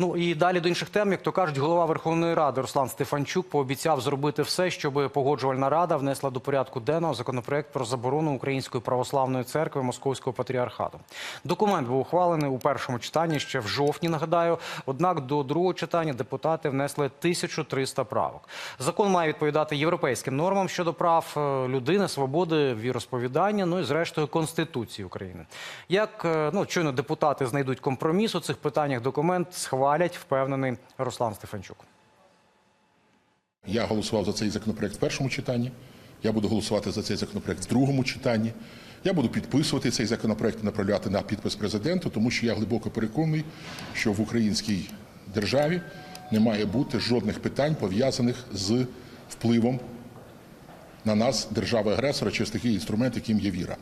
Ну і далі до інших тем, як то кажуть, голова Верховної Ради Руслан Стефанчук пообіцяв зробити все, щоб погоджувальна рада внесла до порядку денного законопроект про заборону Української православної церкви Московського патріархату. Документ був ухвалений у першому читанні ще в жовтні. Нагадаю, однак до другого читання депутати внесли 1300 правок. Закон має відповідати європейським нормам щодо прав е, людини, свободи віросповідання, ну і зрештою Конституції України. Як е, ну щойно депутати знайдуть компроміс у цих питаннях, документ схвалять, впевнений Руслан Стефанчук. Я голосував за цей законопроект в першому читанні. Я буду голосувати за цей законопроект в другому читанні. Я буду підписувати цей законопроект і направляти на підпис президенту, тому що я глибоко переконаний, що в українській державі не має бути жодних питань пов'язаних з впливом на нас держави-агресора через такий інструмент, яким є віра.